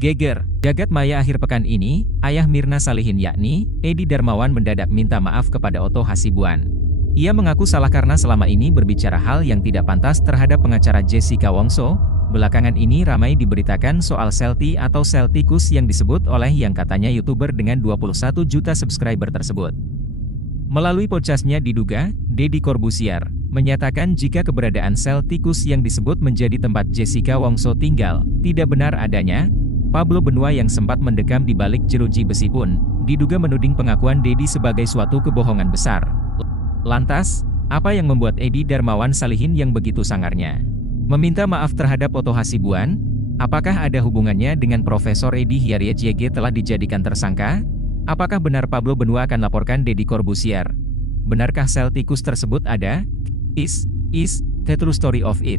Geger, jagat maya akhir pekan ini, ayah Mirna Salihin yakni, Edi Darmawan mendadak minta maaf kepada Otto Hasibuan. Ia mengaku salah karena selama ini berbicara hal yang tidak pantas terhadap pengacara Jessica Wongso. Belakangan ini ramai diberitakan soal selti atau sel tikus yang disebut oleh yang katanya YouTuber dengan 21 juta subscriber tersebut. Melalui podcastnya diduga, Deddy Corbuzier menyatakan jika keberadaan sel tikus yang disebut menjadi tempat Jessica Wongso tinggal, tidak benar adanya. Pablo Benua yang sempat mendekam di balik jeruji besi pun, diduga menuding pengakuan Deddy sebagai suatu kebohongan besar. Lantas, apa yang membuat Edi Darmawan Salihin yang begitu sangarnya meminta maaf terhadap Otto Hasibuan? Apakah ada hubungannya dengan Profesor Edi Hiaryet YG telah dijadikan tersangka? Apakah benar Pablo Benua akan laporkan Deddy Corbuzier? Benarkah sel tikus tersebut ada? Is the true story of it?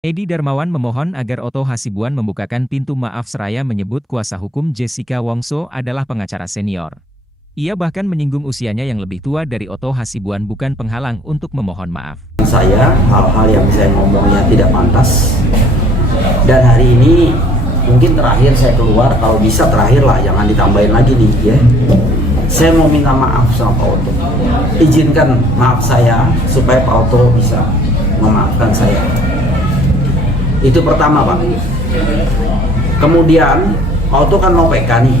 Edi Darmawan memohon agar Otto Hasibuan membukakan pintu maaf seraya menyebut kuasa hukum Jessica Wongso adalah pengacara senior. Ia bahkan menyinggung usianya yang lebih tua dari Otto Hasibuan bukan penghalang untuk memohon maaf. Saya, hal-hal yang saya ngomongnya tidak pantas. Dan hari ini mungkin terakhir saya keluar, kalau bisa terakhir lah, jangan ditambahin lagi nih ya. Saya mau minta maaf sama Pak Otto. Izinkan maaf saya supaya Pak Otto bisa memaafkan saya. Itu pertama Pak. Kemudian Pak Otto kan mau PK nih.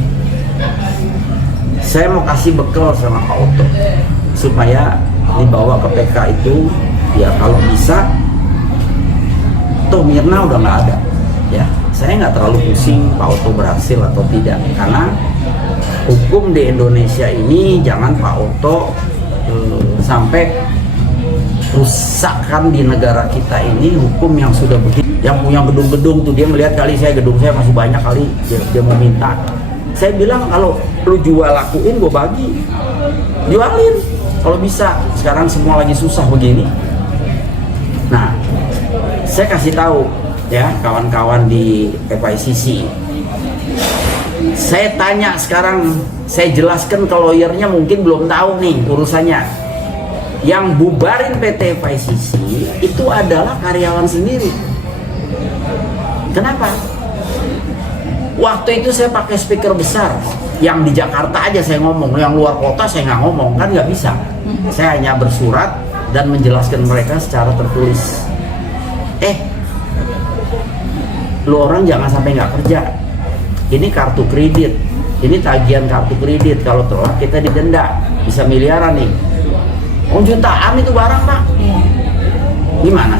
Saya mau kasih bekal sama Pak Otto supaya dibawa ke PK itu ya kalau bisa. Toh Mirna udah nggak ada ya. Saya nggak terlalu pusing Pak Otto berhasil atau tidak, karena hukum di Indonesia ini jangan Pak Otto sampai rusakkan di negara kita ini hukum yang sudah begitu. Yang punya gedung-gedung tuh dia melihat kali gedung saya masih banyak kali, dia mau minta. Saya bilang kalau lu jual lakuin gue bagi, jualin kalau bisa. Sekarang semua lagi susah begini. Nah, saya kasih tahu ya kawan-kawan di FICC. Saya tanya sekarang, saya jelaskan ke lawyernya mungkin belum tahu nih urusannya. Yang bubarin PT FICC itu adalah karyawan sendiri. Kenapa? Waktu itu saya pakai speaker besar, yang di Jakarta aja saya ngomong, yang luar kota saya nggak ngomong, kan nggak bisa. Saya hanya bersurat dan menjelaskan mereka secara tertulis. Lu orang jangan sampai nggak kerja. Ini kartu kredit, ini tagihan kartu kredit, kalau telat kita didenda, bisa miliaran nih. Oh jutaan itu barang Pak. Gimana?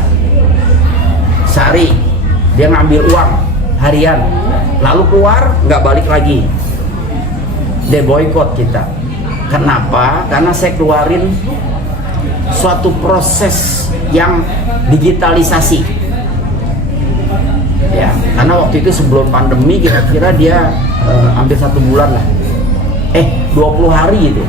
Sehari dia ngambil uang harian, lalu keluar nggak balik lagi. Dia boykot kita. Kenapa? Karena saya keluarin suatu proses yang digitalisasi. Ya, karena waktu itu sebelum pandemi kira-kira dia hampir 1 bulan lah. 20 hari gitu.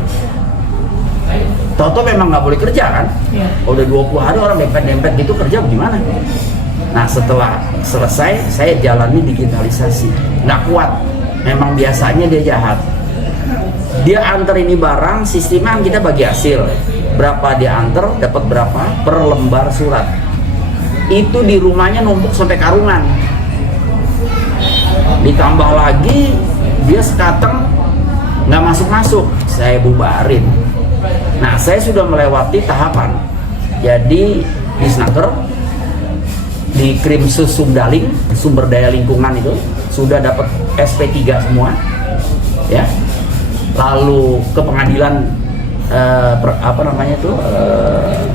Toto memang nggak boleh kerja kan? Ya. Udah 20 hari orang dempet-dempet gitu kerja gimana? Nah setelah selesai saya jalani digitalisasi. Nggak kuat, memang biasanya dia jahat. Dia antar ini barang, sistemnya kita bagi hasil. Berapa dia antar, dapat berapa per lembar surat. Itu di rumahnya numpuk sampai karungan. Ditambah lagi dia sekateng nggak masuk-masuk, saya bubarin. Nah, saya sudah melewati tahapan. Jadi di Snaker, di Krimsus Sumdaling, sumber daya lingkungan itu sudah dapat SP3 semua, ya. Lalu ke pengadilan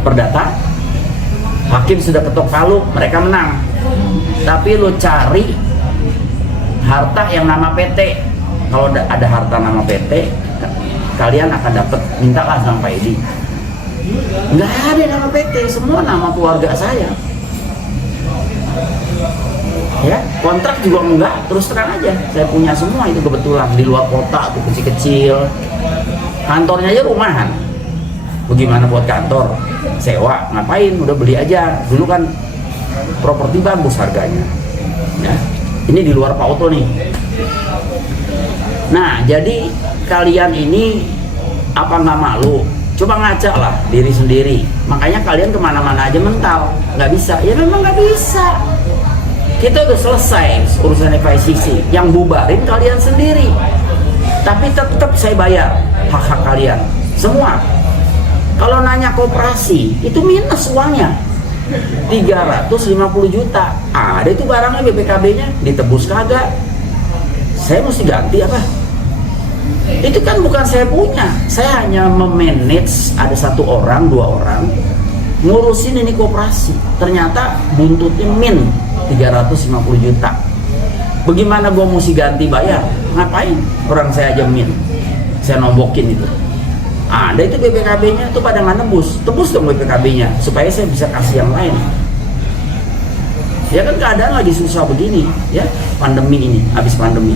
perdata, hakim sudah ketok palu, mereka menang. Tapi lo cari harta yang nama PT. Kalau ada harta nama PT, kalian akan dapat, mintalah sama Pak Edi. Nggak ada nama PT, semua nama keluarga saya. Ya, kontrak juga enggak, terus terang aja. Saya punya semua itu kebetulan di luar kota tuh kecil-kecil. Kantornya aja rumahan. Bagaimana buat kantor? Sewa, ngapain? Udah beli aja. Dulu kan properti bagus harganya. Ya. Ini di luar Pak Otto nih. Nah, jadi kalian ini Apa nggak malu? Coba ngaca lah diri sendiri. Makanya kalian kemana-mana aja mental, nggak bisa. Ya memang nggak bisa. Kita udah selesai urusan FICC. Yang bubarin kalian sendiri. Tapi tetap saya bayar hak-hak kalian semua. Kalau nanya koperasi, itu minus uangnya 350 juta. Ada itu barangnya BPKB-nya, ditebus kagak. Saya mesti ganti apa? Itu kan bukan saya punya. Saya hanya memanage, ada 1 orang, 2 orang ngurusin ini koperasi. Ternyata buntutnya min 350 juta. Bagaimana gue mesti ganti bayar? Ngapain? Orang saya aja min. Saya nombokin itu. Ada itu BPKB-nya tuh pada nggak nebus. Tebus dong BPKB-nya supaya saya bisa kasih yang lain. Ya kan keadaan lagi susah begini, ya pandemi ini, habis pandemi.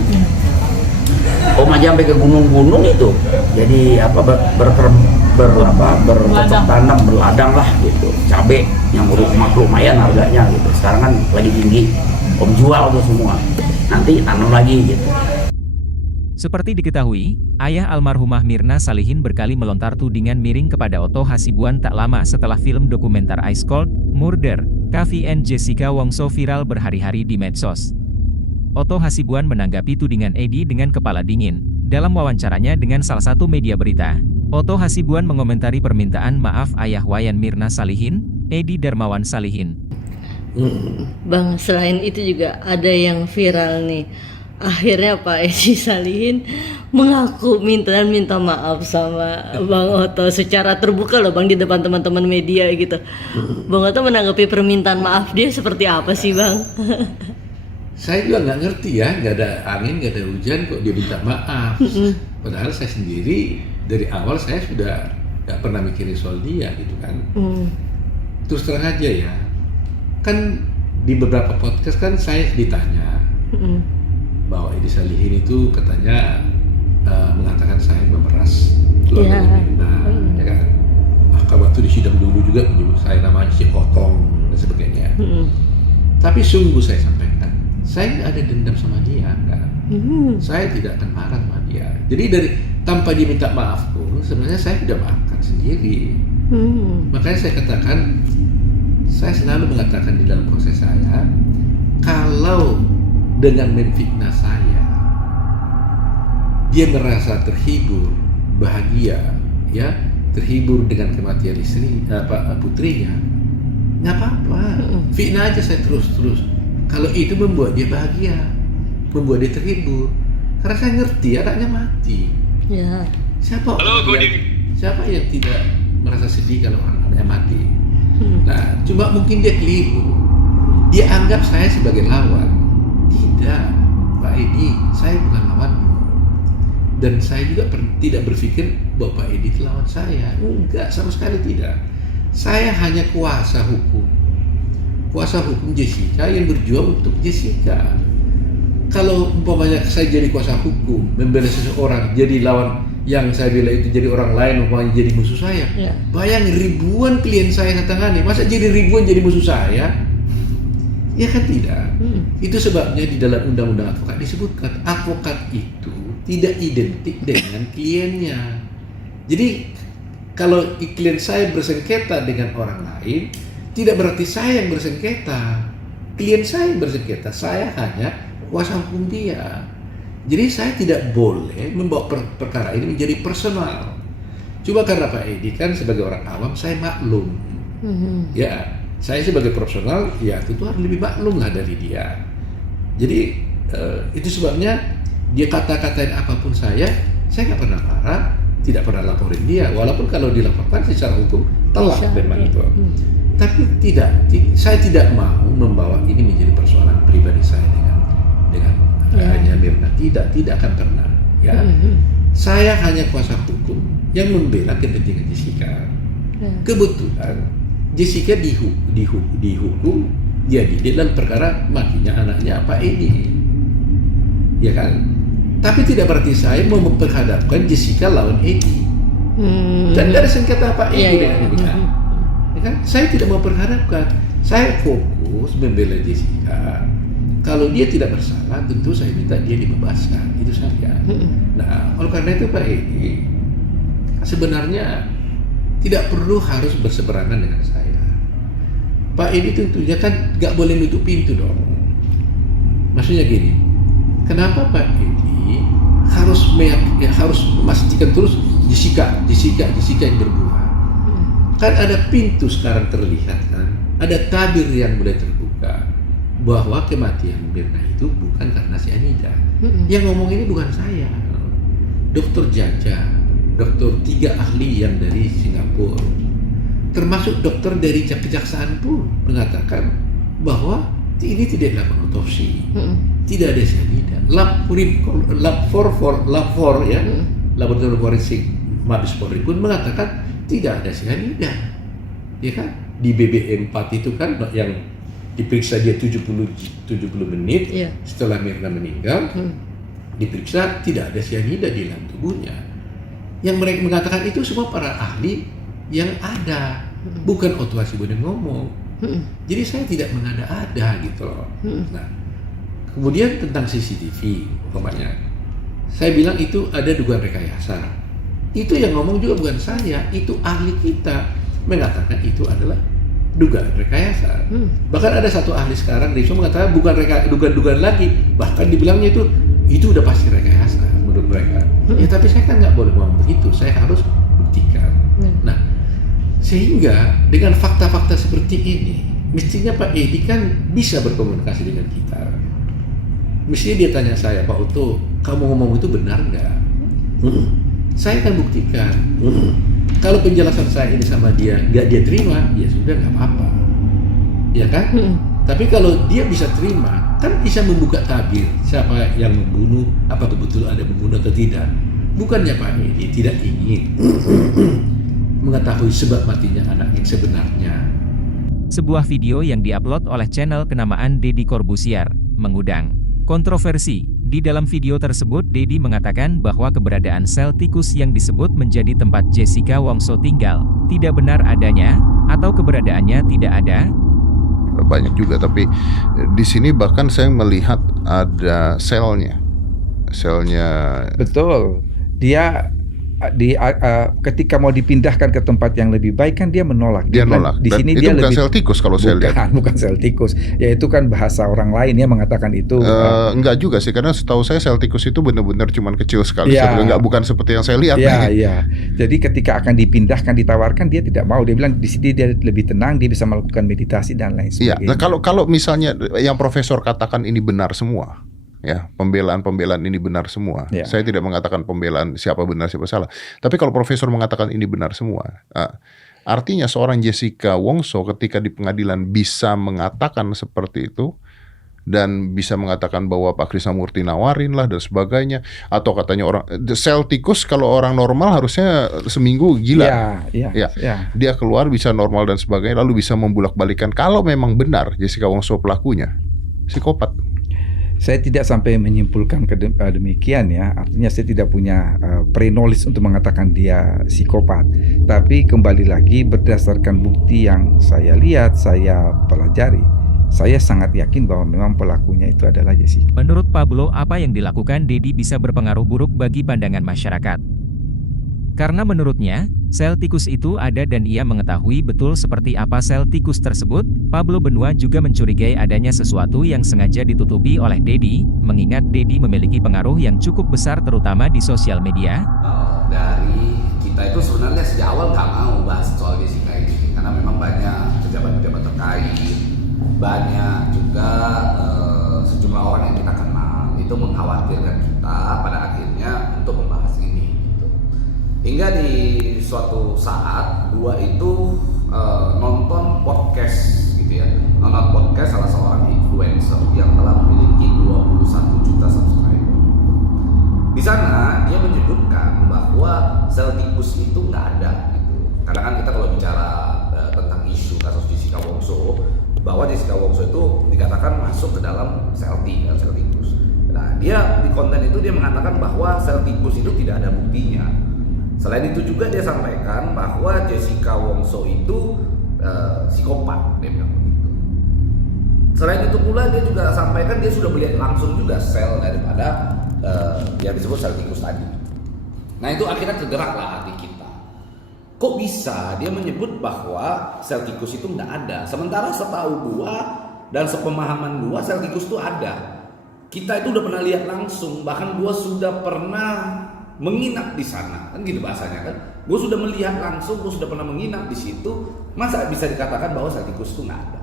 Om aja sampai ke gunung-gunung itu, jadi apa bercocok tanam, berladang lah gitu. Cabe yang lumayan harganya gitu. Sekarang kan lagi tinggi. Om jual tuh semua. Nanti tanam lagi gitu. Seperti diketahui, ayah almarhumah Mirna Salihin berkali melontar tudingan miring kepada Otto Hasibuan tak lama setelah film dokumenter Ice Cold, Murder, Kavi and Jessica Wongso viral berhari-hari di medsos. Otto Hasibuan menanggapi tudingan Edi dengan kepala dingin. Dalam wawancaranya dengan salah satu media berita, Otto Hasibuan mengomentari permintaan maaf ayah Wayan Mirna Salihin, Edi Darmawan Salihin. Bang, selain itu juga ada yang viral nih. Akhirnya Pak Edi Salihin mengaku minta maaf sama Bang Otto secara terbuka loh Bang, di depan teman-teman media gitu. Bang Otto menanggapi permintaan maaf dia seperti apa sih Bang? Saya juga nggak ngerti ya, nggak ada angin, nggak ada hujan kok dia minta maaf. Padahal saya sendiri dari awal saya sudah nggak pernah mikirin soal dia gitu kan. Terus terang aja ya, kan di beberapa podcast kan saya ditanya bahwa Edi Salihin itu katanya mengatakan saya memeras keluarga Mirna, ya kan. Bahkan waktu di sidang dulu juga menyebut saya namanya si Otong dan sebagainya. Tapi sungguh saya sampaikan, saya nggak ada dendam sama dia, kan. Saya tidak akan marah sama dia. Jadi tanpa dia minta maaf pun sebenarnya saya sudah maafkan sendiri. Makanya saya katakan, saya selalu mengatakan di dalam proses saya, kalau dengan memfitnah saya, dia merasa terhibur, bahagia, ya, terhibur dengan kematian putrinya, nggak apa-apa. Fitnah aja saya terus. Kalau itu membuat dia bahagia, membuat dia terhibur, karena saya ngerti anaknya mati. Ya. Siapa yang tidak merasa sedih kalau anaknya mati? Nah, cuma mungkin dia keliru. Dia anggap saya sebagai lawan. Tidak, Pak Edi, saya bukan lawanmu. Dan saya juga tidak berpikir bahwa Pak Edi itu lawan saya. Enggak, sama sekali tidak. Saya hanya kuasa hukum Jessica yang berjuang untuk Jessica. Kalau umpamanya saya jadi kuasa hukum, membela seseorang jadi lawan yang saya bela itu jadi orang lain, umpamanya jadi musuh saya. Bayang ribuan klien saya yang tangani, masa jadi ribuan jadi musuh saya? Ya kan tidak. Itu sebabnya di dalam undang-undang advokat disebutkan advokat itu tidak identik dengan kliennya. Jadi kalau klien saya bersengketa dengan orang lain, tidak berarti saya yang bersengketa. Klien saya yang bersengketa, saya hanya kuasa hukum dia. Jadi saya tidak boleh membawa perkara ini menjadi personal. Cuma karena Pak Edi kan sebagai orang awam saya maklum. Ya, saya sebagai profesional ya tentu harus lebih maklum lah dari dia. Jadi itu sebabnya dia kata-katain apapun saya nggak pernah marah, tidak pernah laporin dia. Walaupun kalau dilaporkan secara hukum telah memang itu. Tapi saya tidak mau membawa ini menjadi persoalan pribadi saya dengan hanya Mirna. Tidak akan pernah. Ya, saya hanya kuasa hukum yang membela kepentingan Jessica. Kebetulan Jessica dihukum jadi dalam perkara matinya anaknya Pak Edi, ya kan? Tapi tidak berarti saya mau memperhadapkan Jessica lawan Edi. Dan dari sengketa Pak Edi dengan Edi, ya kan? Saya tidak mau memperhadapkan. Saya fokus membela Jessica. Kalau dia tidak bersalah, tentu saya minta dia dibebaskan. Itu saja. Nah, oleh karena itu Pak Edi, sebenarnya tidak perlu harus berseberangan dengan saya. Pak Edi tentunya kan nggak boleh nutup pintu dong. Maksudnya gini, kenapa Pak Edi harus memastikan terus Jessica yang berbuat? Kan ada pintu sekarang terlihat kan, ada tabir yang mulai terbuka bahwa kematian Mirna itu bukan karena cyanida. Yang ngomong ini bukan saya, Dokter Jaja, dokter 3 ahli yang dari Singapura, termasuk dokter dari kejaksaan pun mengatakan bahwa ini tidak dilakukan otopsi, tidak ada cyanida. Lab 4 ya, laboratorium forensik Mabes Polri pun mengatakan tidak ada cyanida, ya kan? Di BBM 4 itu kan yang diperiksa dia 70 menit setelah Mirna meninggal, diperiksa tidak ada cyanida di dalam tubuhnya. Yang mereka mengatakan itu semua para ahli yang ada, bukan Otto Hasibuan yang ngomong. Jadi saya tidak mengada-ada gitu loh. Nah, kemudian tentang CCTV, umpamanya, saya bilang itu ada dugaan rekayasa. Itu yang ngomong juga bukan saya, itu ahli kita mengatakan itu adalah dugaan rekayasa. Bahkan ada satu ahli sekarang di mengatakan bukan dugaan lagi, bahkan dibilangnya itu udah pasti rekayasa menurut mereka. Ya tapi saya kan nggak boleh ngomong begitu, saya harus buktikan. Nah, sehingga dengan fakta-fakta seperti ini, mestinya Pak Edi kan bisa berkomunikasi dengan kita. Mestinya dia tanya saya, Pak Otto, kamu ngomong itu benar nggak? Saya akan buktikan. Kalau penjelasan saya ini sama dia nggak dia terima, ya sudah nggak apa-apa, ya kan? Tapi kalau dia bisa terima, kan bisa membuka tabir siapa yang membunuh, apa betul ada membunuh atau tidak. Bukannya Pak Edi tidak ingin mengetahui sebab matinya anak yang sebenarnya. Sebuah video yang diupload oleh channel kenamaan Deddy Corbuzier mengundang kontroversi. Di dalam video tersebut, Deddy mengatakan bahwa keberadaan sel tikus yang disebut menjadi tempat Jessica Wongso tinggal tidak benar adanya, atau keberadaannya tidak ada. Banyak juga, tapi di sini bahkan saya melihat ada selnya. Betul. Dia ketika mau dipindahkan ke tempat yang lebih baik kan dia menolak. Dia nolak. Di Dan sini itu dia bukan lebih, sel tikus kalau saya lihat. Bukan sel tikus. Ya itu kan bahasa orang lain ya mengatakan itu. Enggak juga sih, karena setahu saya sel tikus itu benar-benar cuman kecil sekali. Enggak, bukan seperti yang saya lihat. Iya. Jadi ketika akan dipindahkan, ditawarkan, dia tidak mau. Dia bilang di sini dia lebih tenang, dia bisa melakukan meditasi dan lain sebagainya. Iya. Nah, kalau misalnya yang profesor katakan ini benar semua, ya, pembelaan ini benar semua. Ya. Saya tidak mengatakan pembelaan siapa benar siapa salah. Tapi kalau profesor mengatakan ini benar semua, artinya seorang Jessica Wongso ketika di pengadilan bisa mengatakan seperti itu dan bisa mengatakan bahwa Pak Krisnamurti nawarin lah dan sebagainya, atau katanya orang sel tikus kalau orang normal harusnya seminggu gila. Iya. Dia keluar bisa normal dan sebagainya, lalu bisa membulak-balikan. Kalau memang benar Jessica Wongso pelakunya psikopat. Saya tidak sampai menyimpulkan demikian ya. Artinya saya tidak punya pre-knowledge untuk mengatakan dia psikopat. Tapi kembali lagi berdasarkan bukti yang saya lihat, saya pelajari, saya sangat yakin bahwa memang pelakunya itu adalah Jessica. Menurut Pablo, apa yang dilakukan Deddy bisa berpengaruh buruk bagi pandangan masyarakat. Karena menurutnya, sel tikus itu ada dan ia mengetahui betul seperti apa sel tikus tersebut. Pablo Benua juga mencurigai adanya sesuatu yang sengaja ditutupi oleh Deddy, mengingat Deddy memiliki pengaruh yang cukup besar terutama di sosial media. Dari kita itu sebenarnya sejak awal nggak mau bahas soal Jessica ini, karena memang banyak pejabat-pejabat terkait, banyak juga sejumlah orang yang kita kenal itu mengkhawatirkan kita pada akhirnya untuk membahas ini. Hingga di suatu saat dua itu nonton podcast gitu ya, nonton podcast salah seorang influencer yang telah memiliki 21 juta subscriber. Di sana dia menyebutkan bahwa sel tikus itu nggak ada gitu. Karena kan kita kalau bicara tentang isu kasus Jessica Wongso, bahwa Jessica Wongso itu dikatakan masuk ke dalam sel tikus. Nah, dia di konten itu dia mengatakan bahwa sel tikus itu tidak ada buktinya. Selain itu juga dia sampaikan bahwa Jessica Wongso itu psikopat, dia bilang begitu. Selain itu pula dia juga sampaikan dia sudah melihat langsung juga sel daripada yang disebut sel tikus tadi. Nah itu akhirnya tergeraklah hati kita. kok bisa dia menyebut bahwa sel tikus itu nggak ada, sementara setahu gua dan sepemahaman gua sel tikus itu ada. Kita itu udah pernah lihat langsung, bahkan gua sudah pernah menginap di sana, kan gitu bahasanya kan. Gua sudah melihat langsung, gua sudah pernah menginap di situ. Masa bisa dikatakan bahwa sel tikus itu nggak ada?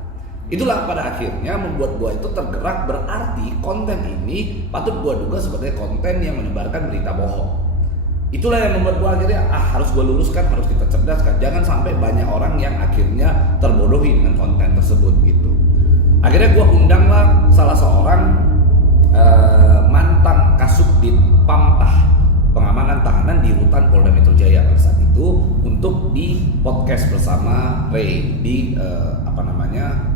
Itulah pada akhirnya membuat gua itu tergerak, berarti konten ini patut gua duga sebagai konten yang menyebarkan berita bohong. Itulah yang membuat gua akhirnya harus gua luruskan, harus kita cerdaskan. Jangan sampai banyak orang yang akhirnya terbodohi dengan konten tersebut gitu. Akhirnya gua undanglah salah seorang mantan Kasubdit Pamtah, pengamanan tahanan di Rutan Polda Metro Jaya pada saat itu, untuk di podcast bersama Ray di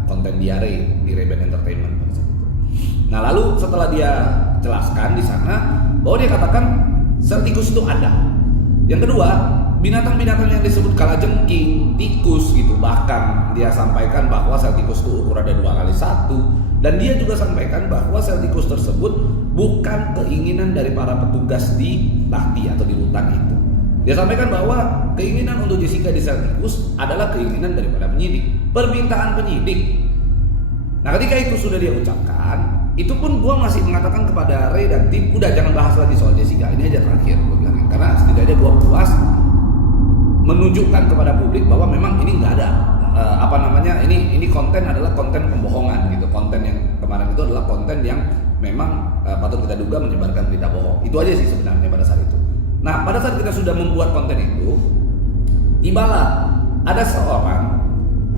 konten dia Ray di Ray-Ban Entertainment pada saat itu. Nah lalu setelah dia jelaskan di sana bahwa dia katakan sel tikus itu ada. Yang kedua, binatang-binatang yang disebut kalajengking, tikus gitu, bahkan dia sampaikan bahwa sel tikus itu ukurannya 2x1. Dan dia juga sampaikan bahwa sel tikus tersebut bukan keinginan dari para petugas di Lahti atau di rutan itu. Dia sampaikan bahwa keinginan untuk Jessica di sel tikus adalah keinginan daripada penyidik, permintaan penyidik. Nah ketika itu sudah dia ucapkan, itu pun gue masih mengatakan kepada Ray dan tim, udah jangan bahas lagi soal Jessica, ini aja terakhir gue bilang, karena setidaknya gue puas menunjukkan kepada publik bahwa memang ini nggak ada ini konten adalah konten pembohongan gitu. Konten yang kemarin itu adalah konten yang memang patut kita duga menyebarkan berita bohong. Itu aja sih sebenarnya pada saat itu. Nah pada saat kita sudah membuat konten itu, tibalah ada seorang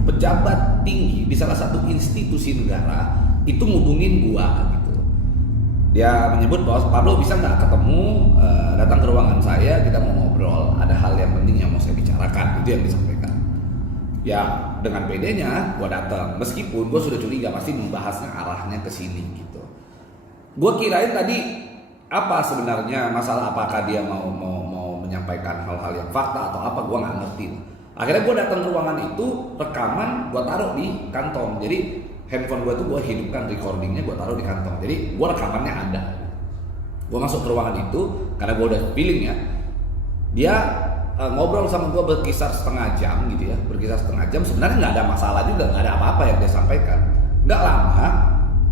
pejabat tinggi di salah satu institusi negara itu ngubungin gua gitu. Dia menyebut bahwa Pablo bisa nggak ketemu, datang ke ruangan saya, kita mau ngobrol, ada hal yang penting yang mau saya bicarakan. Itu yang disampaikan. Ya dengan pedenya gue datang, meskipun gue sudah curiga pasti membahasnya arahnya ke sini gitu. Gue kirain tadi apa sebenarnya masalah, apakah dia mau menyampaikan hal-hal yang fakta atau apa, gue nggak ngerti. Akhirnya gue datang ke ruangan itu, rekaman gue taruh di kantong. Jadi handphone gue tuh gue hidupkan recordingnya, gue taruh di kantong. Jadi gue rekamannya ada. Gue masuk ke ruangan itu karena gue udah feeling ya. Dia ngobrol sama gue berkisar setengah jam gitu ya, sebenarnya nggak ada masalah juga, nggak ada apa-apa yang dia sampaikan. Nggak lama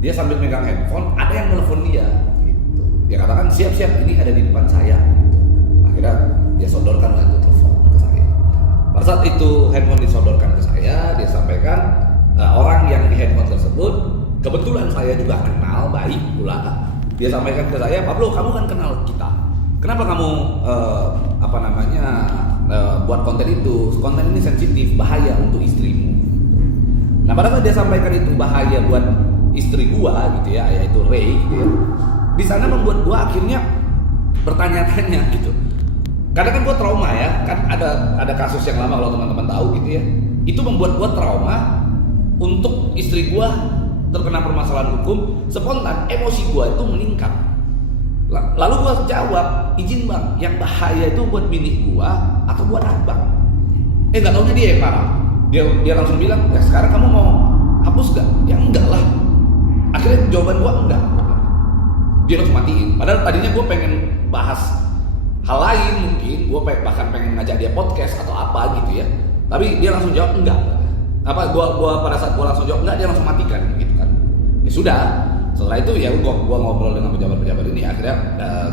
dia sambil megang handphone, ada yang nelfon dia gitu. Dia katakan siap-siap, ini ada di depan saya gitu. Akhirnya dia sodorkan itu telepon ke saya. Pada saat itu handphone disodorkan ke saya, dia sampaikan orang yang di handphone tersebut kebetulan saya juga kenal baik pula. Dia sampaikan ke saya, Pablo kamu kan kenal kita, kenapa kamu buat konten itu? Konten ini sensitif, bahaya untuk istrimu. Nah pada saat dia sampaikan itu bahaya buat istri gua gitu ya, yaitu Ray gitu ya, di sana membuat gua akhirnya bertanya-tanya gitu. Karena kan gua trauma ya, kan ada kasus yang lama kalau teman-teman tahu gitu ya. Itu membuat gua trauma untuk istri gua terkena permasalahan hukum, spontan emosi gua itu meningkat. Lalu gua jawab, izin bang, yang bahaya itu buat bini gua atau buat abang? Nggak taunya dia yang marah. Dia langsung bilang, ya sekarang kamu mau hapus gak? Ya enggak lah. Akhirnya jawaban gua enggak. Dia langsung matiin. Padahal tadinya gua pengen bahas hal lain mungkin, gua bahkan pengen ngajak dia podcast atau apa gitu ya. Tapi dia langsung jawab enggak. Gua pada saat gua langsung jawab enggak, dia langsung matikan gitu kan. Ya sudah. Setelah itu ya gua ngobrol dengan pejabat-pejabat ini, akhirnya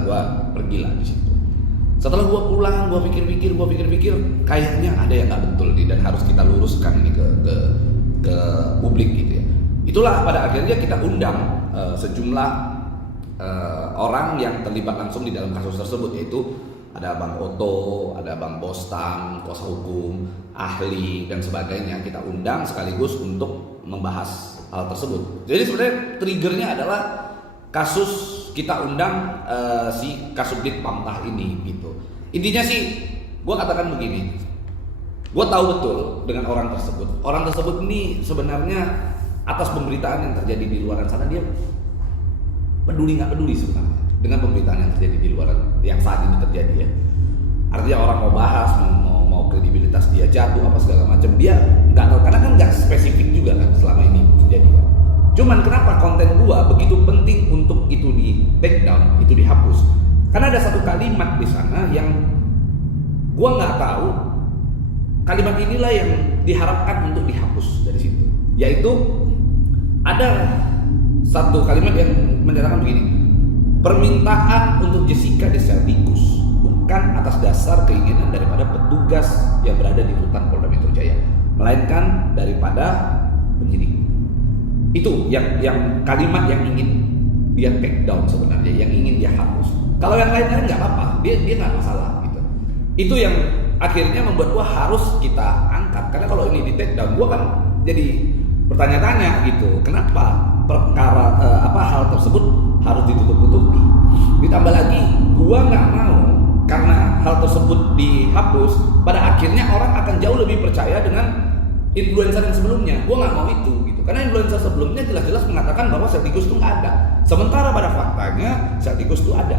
gua pergilah di situ. Setelah gua pulang, gua pikir-pikir, kayaknya ada yang nggak betul nih dan harus kita luruskan ini ke publik gitu ya. Itulah pada akhirnya kita undang sejumlah orang yang terlibat langsung di dalam kasus tersebut, yaitu ada Bang Oto, ada Bang Bostam, kuasa hukum, ahli dan sebagainya. Kita undang sekaligus untuk membahas hal tersebut. Jadi sebenarnya triggernya adalah kasus kita undang si Kasubdit Pamtah ini gitu. Intinya sih gue katakan begini, gue tahu betul dengan orang tersebut. Orang tersebut ini sebenarnya atas pemberitaan yang terjadi di luar sana, dia peduli nggak peduli sebenarnya dengan pemberitaan yang terjadi di luar yang saat ini terjadi ya. Artinya orang mau bahas, mau kredibilitas dia jatuh apa segala macam, dia nggak tahu, karena kan nggak spesifik juga kan selama ini terjadi kan. Cuman kenapa konten gua begitu penting untuk itu di take down, itu dihapus? Karena ada satu kalimat di sana yang gua nggak tahu kalimat inilah yang diharapkan untuk dihapus dari situ. Yaitu ada satu kalimat yang menyatakan begini, permintaan untuk Jessica di sel tikus bukan atas dasar keinginan daripada petugas yang berada di rutan Polda Metro Jaya, melainkan daripada penyidik. Itu yang kalimat yang ingin dia take down sebenarnya, yang ingin dia hapus. Kalau yang lainnya nggak apa-apa, dia nggak masalah gitu. Itu yang akhirnya membuat gua harus kita angkat, karena kalau ini di take down, gua kan jadi bertanya-tanya gitu, kenapa perkara hal tersebut harus ditutup-tutupi. Ditambah lagi, gua nggak mau karena hal tersebut dihapus, pada akhirnya orang akan jauh lebih percaya dengan influencer yang sebelumnya. Gua nggak mau itu gitu, karena influencer sebelumnya jelas-jelas mengatakan bahwa sel tikus itu nggak ada, sementara pada faktanya sel tikus itu ada.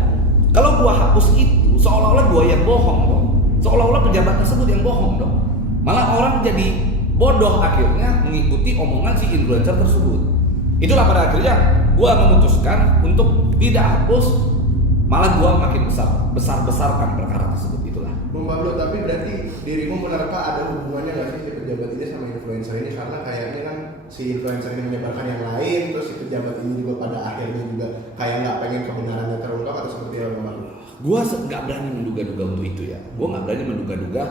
Kalau gua hapus itu, seolah-olah gua yang bohong dong, seolah-olah pejabat tersebut yang bohong dong, malah orang jadi bodoh akhirnya mengikuti omongan si influencer tersebut. Itulah pada akhirnya gua memutuskan untuk tidak hapus, malah gua makin besar-besarkan perkara tersebut. Itulah. Bung Pablo, tapi berarti dirimu menerka ada hubungannya nggak sih si pejabat ini sama influencer ini? Karena kayaknya kan si influencer ini menyebarkan yang lain, terus si pejabat ini juga pada akhirnya juga kayak nggak pengen kebenarannya terungkap atau seperti apa, Bung Pablo? Gua nggak berani menduga-duga untuk itu ya. Gua nggak berani menduga-duga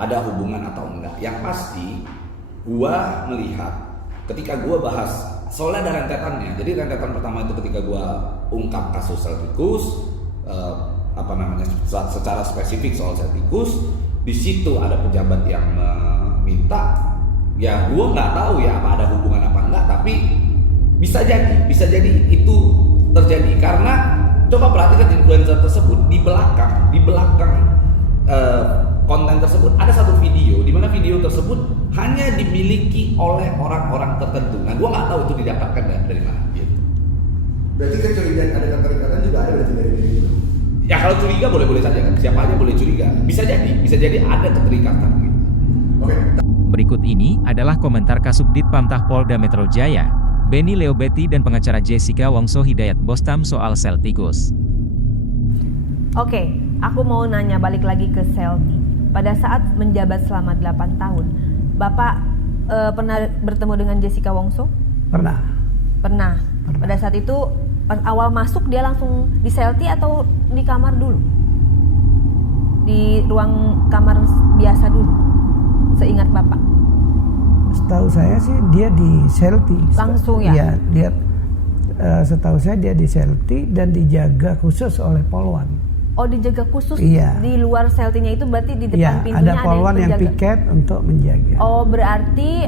ada hubungan atau enggak. Yang pasti gua melihat ketika gua bahas, soalnya ada rentetannya. Jadi rentetan pertama itu ketika gua ungkap kasus sel tikus, secara spesifik soal sel tikus, di situ ada pejabat yang meminta. Ya gua nggak tahu ya apa ada hubungan apa enggak, tapi bisa jadi itu terjadi karena coba perhatikan influencer tersebut di belakang konten tersebut ada satu video di mana video tersebut hanya dimiliki oleh orang-orang tertentu. Nah, gua nggak tahu itu didapatkan dari mana. Gitu. Berarti kecurigaan ada keterikatan juga ada berarti dari itu. Ya kalau curiga boleh-boleh saja kan. Siapa aja boleh curiga. Bisa jadi ada keterikatan. Gitu. Oke. Berikut ini adalah komentar Kasubdit Pamtah Polda Metro Jaya, Benny Leobetti dan pengacara Jessica Wongso Hidayat Bostam soal sel tikus. Oke, aku mau nanya balik lagi ke Selti. Pada saat menjabat selama 8 tahun, Bapak pernah bertemu dengan Jessica Wongso? Pernah. Pada saat itu pas awal masuk dia langsung di Selti atau di kamar dulu? Di ruang kamar biasa dulu? Seingat Bapak. Setahu saya sih dia di Selti. Langsung ya? Iya, dia setahu saya dia di Selti dan dijaga khusus oleh Polwan. Oh, dijaga khusus. Iya. Di luar Seltinya itu berarti di depan pintunya ada Polwan yang piket untuk menjaga. Oh, berarti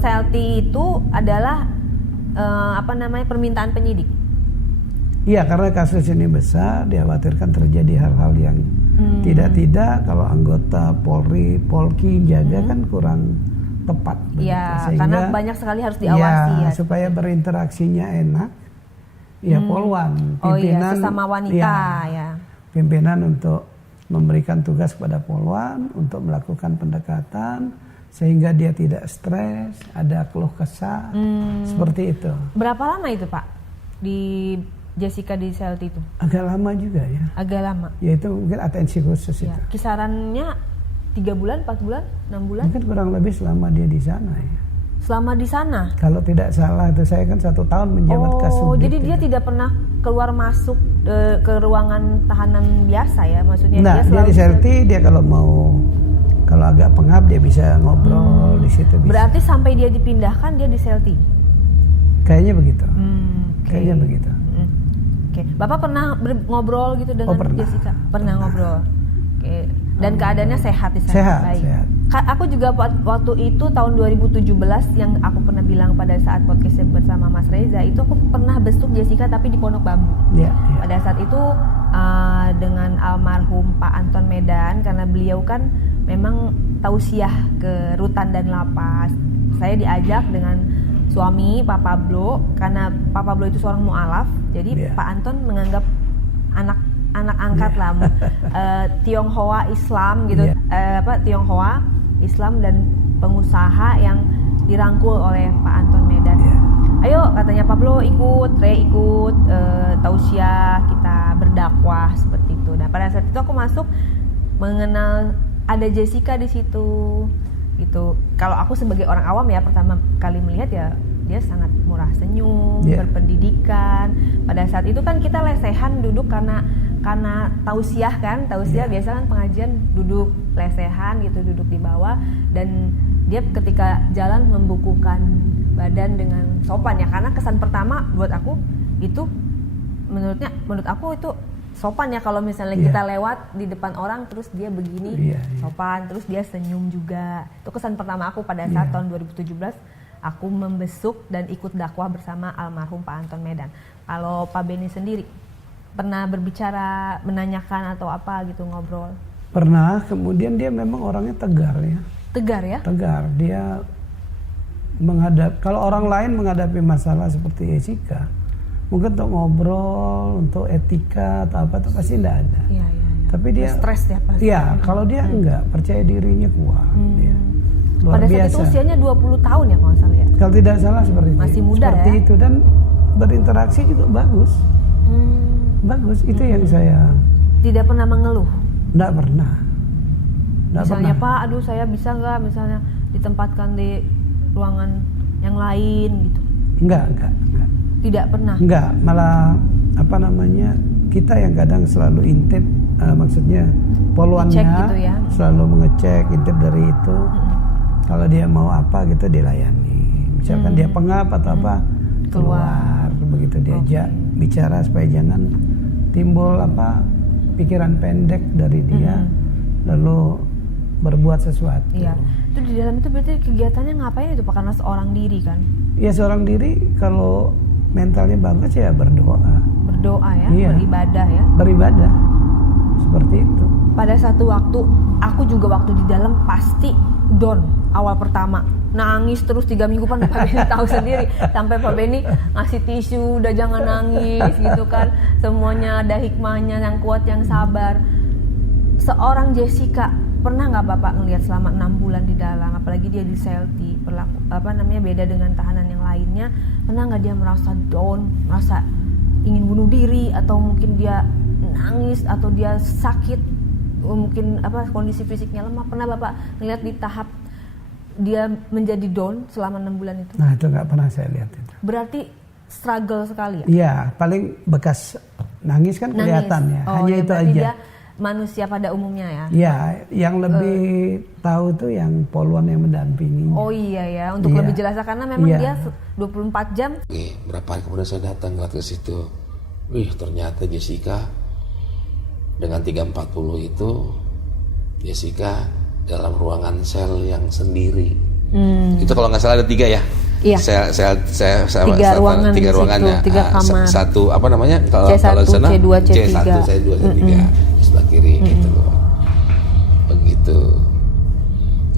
Selti itu adalah permintaan penyidik. Iya, karena kasus ini besar, dikhawatirkan terjadi hal-hal yang tidak kalau anggota Polri, Polki jaga kan kurang tepat. Iya, karena banyak sekali harus diawasi ya. Supaya berinteraksinya enak. Ya Polwan, pimpinan sesama wanita ya. Pimpinan untuk memberikan tugas kepada Polwan untuk melakukan pendekatan sehingga dia tidak stres, ada keluh kesah, seperti itu. Berapa lama itu Pak di Jessica di Selti itu? Agak lama juga ya. Agak lama. Ya itu mungkin atensi khusus itu. Kisarannya 3 bulan, 4 bulan, 6 bulan? Mungkin kurang lebih selama dia di sana ya. Selama di sana? Kalau tidak salah itu saya kan 1 tahun menjabat Kasubdit. Oh, jadi dia tidak pernah keluar masuk ke ruangan tahanan biasa ya, maksudnya dia di Selti, dia kalau agak pengap dia bisa ngobrol di situ. Berarti sampai dia dipindahkan dia di Selti? Kayaknya begitu. Okay. Kayaknya begitu. Oke, Bapak pernah ngobrol gitu dengan Jessica? Pernah ngobrol. Oke. Dan keadaannya sehat di sana? Sehat, baik. Sehat. Aku juga waktu itu tahun 2017 yang aku pernah bilang pada saat podcast bersama Mas Reza, itu aku pernah besuk Jessica tapi di Pondok Bambu. Ya. Pada saat itu dengan almarhum Pak Anton Medan, karena beliau kan memang tausiah ke rutan dan lapas. Saya diajak dengan suami Pak Pablo, karena Pak Pablo itu seorang mu'alaf, jadi Pak Anton menganggap anak angkat lah, Tionghoa Islam gitu, Tionghoa Islam dan pengusaha yang dirangkul oleh Pak Anton Medan. Ayo katanya Pablo ikut tausiah, kita berdakwah seperti itu. Nah pada saat itu aku masuk mengenal ada Jessica di situ gitu. Kalau aku sebagai orang awam ya pertama kali melihat ya dia sangat murah senyum, berpendidikan. Pada saat itu kan kita lesehan duduk karena tausiah kan, biasa kan pengajian duduk lesehan gitu, duduk di bawah, dan dia ketika jalan membukukan badan dengan sopan ya, karena kesan pertama buat aku itu menurut aku itu sopan ya, kalau misalnya kita lewat di depan orang terus dia begini sopan, terus dia senyum juga. Itu kesan pertama aku pada saat tahun 2017 aku membesuk dan ikut dakwah bersama almarhum Pak Anton Medan. Kalau Pak Beni sendiri pernah berbicara, menanyakan atau apa gitu, ngobrol? Pernah, kemudian dia memang orangnya tegar ya. Tegar ya? Tegar, dia kalau orang lain menghadapi masalah seperti Jessica, mungkin untuk ngobrol, untuk etika atau apa itu pasti tidak ada. Iya. Tapi dia stres ya pasti. Iya, kalau dia enggak, percaya dirinya kuat. Dia luar pada biasa. saat itu usianya 20 tahun ya kalau salah ya? Kalau tidak salah seperti itu. Masih muda seperti ya? itu, dan berinteraksi juga bagus. Bagus, itu yang saya... Tidak pernah mengeluh? Tidak pernah. Misalnya Pak, aduh saya bisa nggak misalnya ditempatkan di ruangan yang lain gitu? Enggak. Tidak pernah? Enggak, malah kita yang kadang selalu intip, maksudnya poluannya gitu ya? Selalu mengecek, intip dari itu. Kalau dia mau apa gitu dilayani. Misalkan dia pengap atau apa, keluar begitu diajak bicara supaya jangan timbul pikiran pendek dari dia lalu berbuat sesuatu. Iya. Itu di dalam itu berarti kegiatannya ngapain itu Pak? Karena seorang diri kan? Ya seorang diri kalau mentalnya bagus ya berdoa. Berdoa ya, beribadah ya. Beribadah. Seperti itu. Pada satu waktu aku juga waktu di dalam pasti down awal pertama. Nangis terus 3 minggu Pak Beni tahu sendiri, sampai Pak Beni ngasih tisu, udah jangan nangis gitu kan, semuanya ada hikmahnya, yang kuat, yang sabar. Seorang Jessica, pernah nggak Bapak ngelihat selama 6 bulan di dalam, apalagi dia di Selti, beda dengan tahanan yang lainnya, pernah nggak dia merasa down, merasa ingin bunuh diri, atau mungkin dia nangis, atau dia sakit, mungkin kondisi fisiknya lemah? Pernah Bapak ngelihat di tahap dia menjadi down selama 6 bulan itu? Nah itu nggak pernah saya lihat itu. Berarti struggle sekali ya? Iya, paling bekas nangis kan kelihatan ya. Hanya itu aja. Dia manusia pada umumnya ya? Iya, yang lebih tahu tuh yang poluan yang mendampingi. Oh iya ya, untuk lebih jelas karena memang dia 24 jam. Berapa hari kemudian saya datang ke situ. Ternyata Jessica dengan 340 itu Jessica dalam ruangan sel yang sendiri. Itu kalau nggak salah ada 3 ya. Iya. Tiga ruangannya. 3 kamar. Satu kalau C1, sana C2, C3. C2, C3 sebelah kiri gitu loh. Begitu.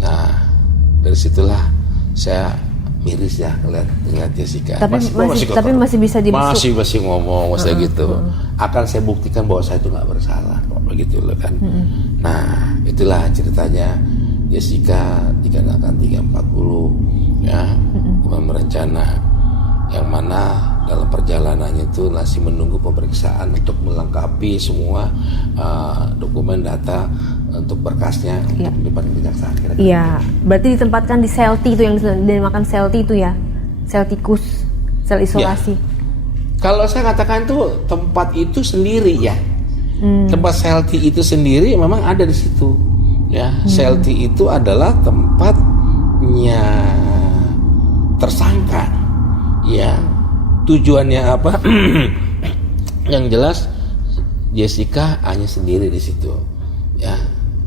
Nah, dari situlah saya miris ya ngeliat Jessica. Tapi masih bisa dibesuk. Masih ngomong gitu. Akan saya buktikan bahwa saya itu nggak bersalah kok, begitu loh kan. Nah, itulah ceritanya Jessica dikenakan 340 ya, hukuman berencana, yang mana dalam perjalanannya itu masih menunggu pemeriksaan untuk melengkapi semua dokumen data untuk berkasnya untuk dipanggil kejaksaan. Iya, berarti ditempatkan di Selti itu, yang dinamakan Selti itu ya, sel tikus, sel isolasi. Ya. Kalau saya katakan tuh tempat itu sendiri ya, tempat Selti itu sendiri memang ada di situ. Ya, Selti itu adalah tempatnya tersangka. Ya, tujuannya apa? Yang jelas Jessica hanya sendiri di situ. Ya,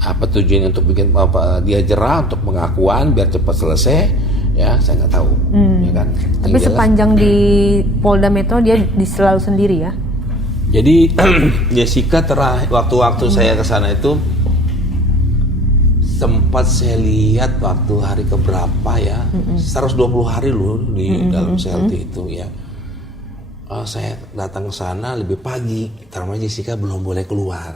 apa tujuannya untuk bikin dia jerah untuk pengakuan biar cepat selesai? Ya, saya nggak tahu. Ya kan? Tapi sepanjang di Polda Metro dia selalu sendiri ya. Jadi Jessica waktu saya ke sana itu sempat saya lihat waktu hari keberapa ya, 120 hari loh di dalam Selti itu ya. Saya datang ke sana lebih pagi, karena Jessica belum boleh keluar.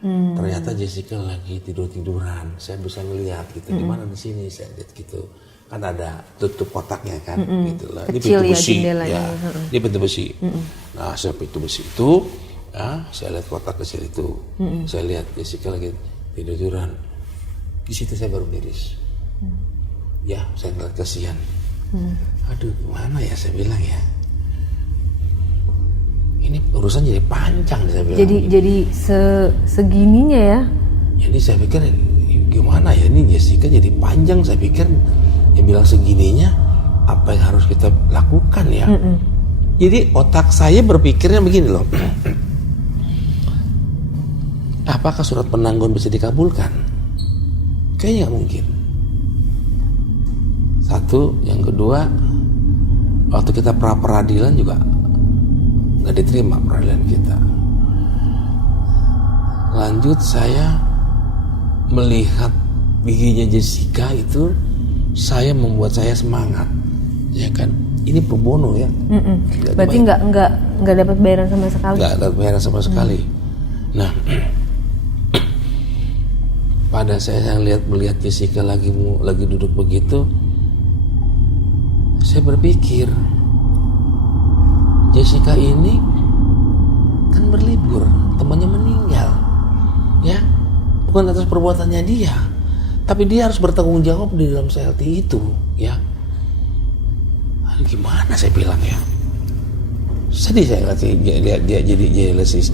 Ternyata Jessica lagi tiduran. Saya bisa ngelihat gitu, di mana di sini saya lihat gitu. Kan ada tutup kotaknya kan, gitu lah. Ini pintu besi ya. Ini pintu besi. Nah, saya pintu besi itu, ya, saya lihat kotak kecil itu. Saya lihat Jessica lagi tiduran. Di situ saya baru miris. Ya, saya ngeliat kasihan. Aduh, gimana ya saya bilang ya. Ini urusan jadi panjang saya bilang. Jadi segininya ya. Jadi saya pikir gimana ya ini Jessica jadi panjang, saya pikir yang bilang segininya apa yang harus kita lakukan ya. Jadi otak saya berpikirnya begini loh. Apakah surat penangguhan bisa dikabulkan? Kayaknya nggak mungkin. Satu, yang kedua, waktu kita pra-peradilan juga nggak diterima peradilan kita. Lanjut saya melihat giginya Jessica itu, saya membuat saya semangat, ya kan? Ini pro bono ya. Berarti nggak dapat bayaran sama sekali. Nggak dapat bayaran sama sekali. Nah, pada saya melihat Jessica lagi duduk begitu, saya berpikir Jessica ini kan berlibur, temannya meninggal, ya, bukan atas perbuatannya dia, tapi dia harus bertanggung jawab di dalam CLT itu, ya. Gimana saya bilang ya? Sedih saya lihat dia jadi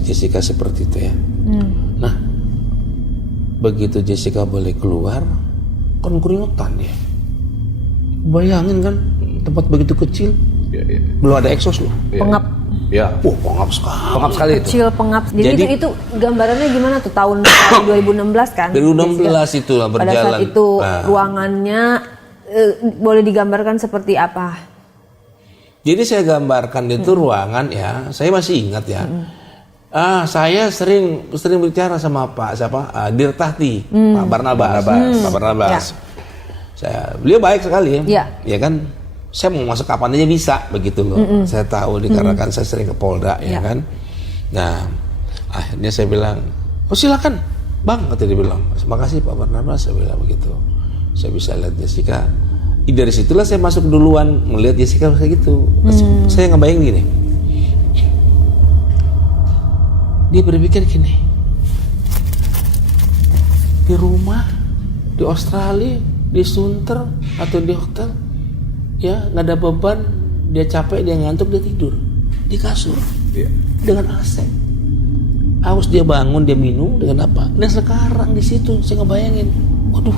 Jessica seperti itu ya. Nah, begitu Jessica boleh keluar, kan keringetan dia. Bayangin kan, tempat begitu kecil, belum ada eksos loh. Pengap. Ya, pengap sekali. Pengap sekali itu. Kecil pengap. Jadi itu gambarannya gimana tuh tahun 2016 kan? 2016 itulah berjalan. Pada saat itu ruangannya boleh digambarkan seperti apa? Jadi saya gambarkan itu ruangan ya, saya masih ingat ya. Saya sering bicara sama Pak Dirtahti, Pak Barnabas. Ya. Beliau baik sekali ya kan. Saya mau masuk kapan aja bisa begitu loh. Saya tahu dikarenakan saya sering ke Polda ya kan. Nah, akhirnya saya bilang, "Oh silakan, Bang," kata dia bilang. "Terima kasih Pak Barnabas," saya bilang begitu. Saya bisa lihat Jessica. Dari situlah saya masuk duluan melihat Jessica kayak gitu. Saya ngebayang gini. Dia berpikir gini. Di rumah, di Australia, di Sunter atau di hotel, ya nggak ada beban, dia capek, dia ngantuk, dia tidur di kasur dengan AC. Harus dia bangun, dia minum dengan apa? Nah sekarang di situ saya ngebayangin, waduh.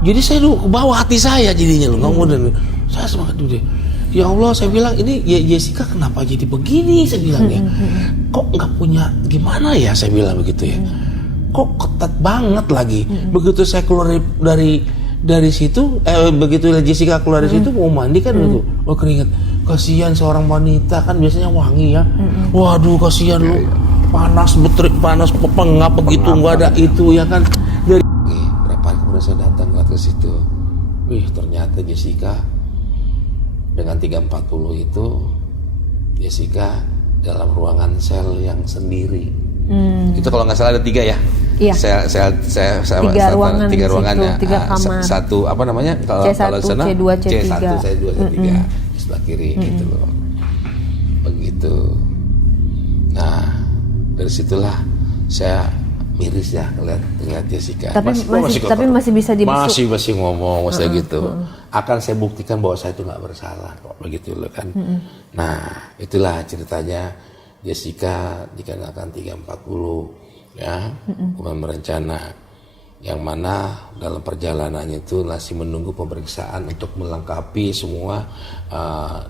Jadi saya dulu ke bawah hati saya jadinya loh, kemudian saya semangat dulu deh. Ya Allah, saya bilang ini ya Jessica kenapa jadi begini, saya bilang ya. Kok nggak punya gimana ya, saya bilang begitu ya. Kok ketat banget lagi. Begitu saya keluar dari situ, begitu Jessica keluar dari situ mau mandi kan gitu. Oh keringet. Kasihan seorang wanita kan biasanya wangi ya. Waduh kasihan lu. Panas pengap begitu nggak ada itu ya kan. Saya datang ke situ, ternyata Jessica dengan 340 itu Jessica dalam ruangan sel yang sendiri. Itu kalau nggak salah ada 3 ya. Iya. Tiga ruangannya. 3 kamar. Satu apa namanya? Kalau sana C2, C3. C1, C2, C3 sebelah kiri gitu loh. Begitu. Nah dari situlah saya miris ya ngeliat Jessica. Tapi masih bisa dibesuk. Masih ngomong gitu. Akan saya buktikan bahwa saya itu nggak bersalah kok begitu loh kan. Nah itulah ceritanya Jessica dikenakan 340 ya, hukuman berencana, yang mana dalam perjalanannya itu masih menunggu pemeriksaan untuk melengkapi semua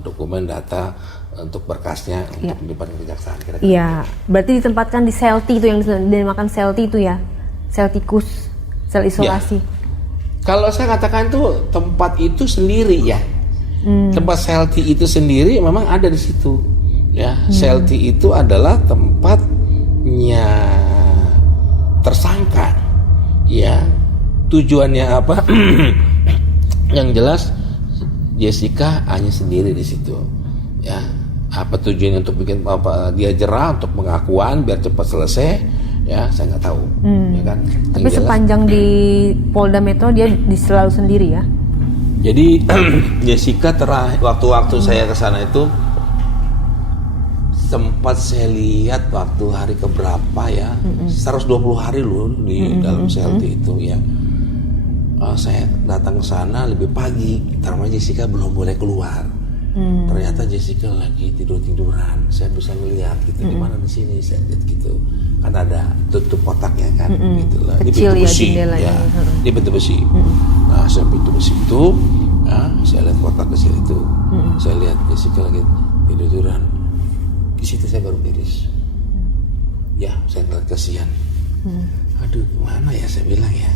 dokumen data untuk berkasnya untuk dilimpahkan ke kejaksaan. Iya, berarti ditempatkan di sel T itu yang dinamakan sel T itu ya, sel tikus, sel isolasi. Ya. Kalau saya katakan tuh tempat itu sendiri ya, tempat sel T itu sendiri memang ada di situ. Ya, sel T itu adalah tempatnya tersangka. Ya, tujuannya apa? Yang jelas Jessica hanya sendiri di situ. Ya. Apa tujuannya untuk bikin apa dia jerah untuk pengakuan biar cepat selesai ya saya nggak tahu ya kan. Tapi sepanjang di Polda Metro dia selalu sendiri ya. Jadi Jessica waktu saya ke sana itu sempat saya lihat waktu hari keberapa ya, 120 hari loh di dalam CLT itu ya. Saya datang ke sana lebih pagi, karena Jessica belum boleh keluar. Ternyata Jessica lagi tiduran. Saya bisa melihat gitu, di mana di sini saya lihat gitu. Kan ada tutup kotaknya kan, gitu lah. Ini pintu besi, ya. Ini pintu besi. Nah, saya pintu besi itu, saya lihat kotak kecil itu. Saya lihat Jessica lagi tiduran. Di situ saya baru miris. Ya, saya ngeliat kasihan. Aduh, gimana ya saya bilang ya.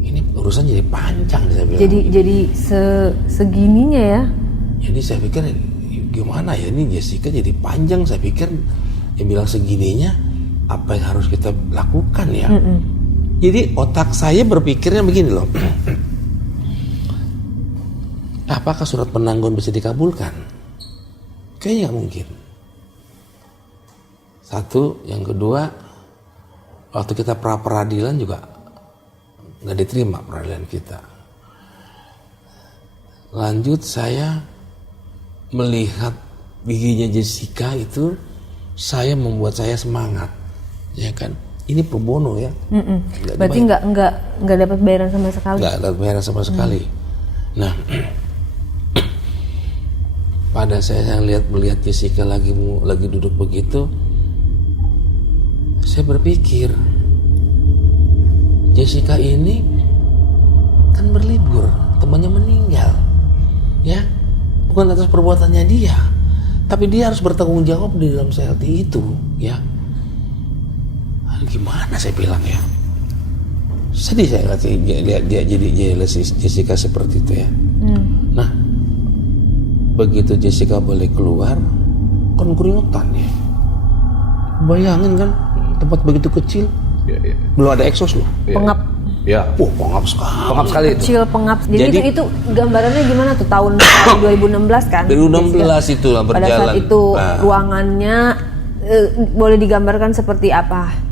Ini urusan jadi panjang saya bilang. Jadi segininya ya. Jadi saya pikir gimana ya ini Jessica jadi panjang, saya pikir yang bilang segininya apa yang harus kita lakukan ya. Jadi otak saya berpikirnya begini loh. Apakah surat penangguhan bisa dikabulkan? Kayaknya nggak mungkin. Satu, yang kedua, waktu kita pra-peradilan juga nggak diterima peradilan kita. Lanjut saya melihat giginya Jessica itu, saya membuat saya semangat, ya kan? Ini pro bono ya. Berarti nggak dapat bayaran sama sekali. Nggak dapat bayaran sama sekali. Nah, pada saya melihat Jessica lagi duduk begitu, saya berpikir Jessica ini kan berlibur, temannya meninggal, ya, bukan atas perbuatannya dia, tapi dia harus bertanggung jawab di dalam CLT itu, ya. Gimana saya bilang ya? Sedih saya lihat dia jadi Jessica seperti itu ya. Nah, begitu Jessica boleh keluar, kan keringetan dia. Bayangin kan, tempat begitu kecil, belum ada eksos loh. Pengap. Ya, pengap sekali. Pengap sekali itu. Kecil pengap. Jadi itu gambarannya gimana tuh tahun 2016 kan? 2016 itu lah berjalan. Pada saat itu ruangannya boleh digambarkan seperti apa?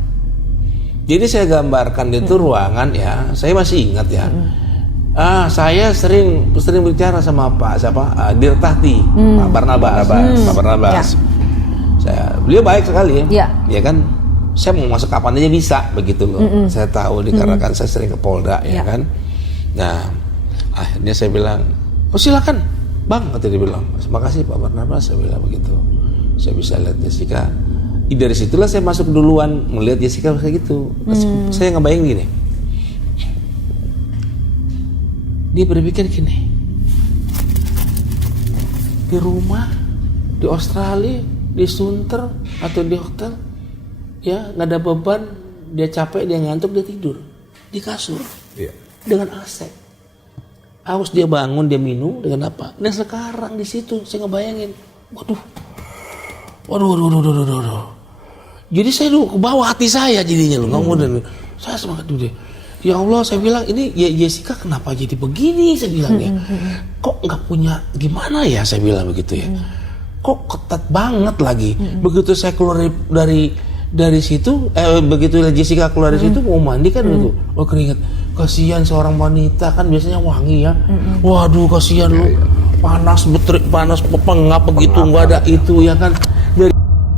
Jadi saya gambarkan itu ruangan ya, saya masih ingat ya. Saya sering bicara sama Pak Dirtahti, Pak Barnabas. Ya. Beliau baik sekali ya. Ya kan, saya mau masuk kapan aja bisa begitu loh. Saya tahu dikarenakan saya sering ke Polda ya kan. Nah, akhirnya saya bilang, "Oh, silakan, Bang," kata dia bilang. "Makasih Pak Barnabas," saya bilang begitu. Saya bisa lihat Jessica. Dari situlah saya masuk duluan melihat Jessica kayak gitu. Saya ngebayang gini. Dia berpikir gini. Di rumah, di Australia, di Sunter atau di hotel, ya nggak ada beban, dia capek, dia ngantuk, dia tidur di kasur dengan AC. Haus dia bangun, dia minum dengan apa? Dan sekarang di situ saya ngebayangin, waduh. Jadi saya dulu ke bawah hati saya jadinya loh, kemudian saya semangat dulu deh. Ya Allah, saya bilang ini ya Jessica kenapa jadi begini, saya bilang ya. Kok nggak punya gimana ya, saya bilang begitu ya. Kok ketat banget lagi. Begitu saya keluar dari situ, begitu Jessica keluar dari situ mau mandi kan gitu. Oh keringet. Kasihan seorang wanita kan biasanya wangi ya. Waduh kasihan lu. Panas pengap begitu, nggak ada itu ya kan.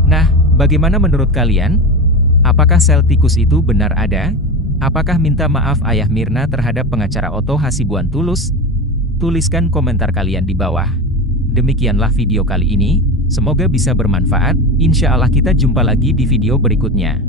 Nah, bagaimana menurut kalian? Apakah sel tikus itu benar ada? Apakah minta maaf Ayah Mirna terhadap pengacara Otto Hasibuan tulus? Tuliskan komentar kalian di bawah. Demikianlah video kali ini, semoga bisa bermanfaat. Insya Allah kita jumpa lagi di video berikutnya.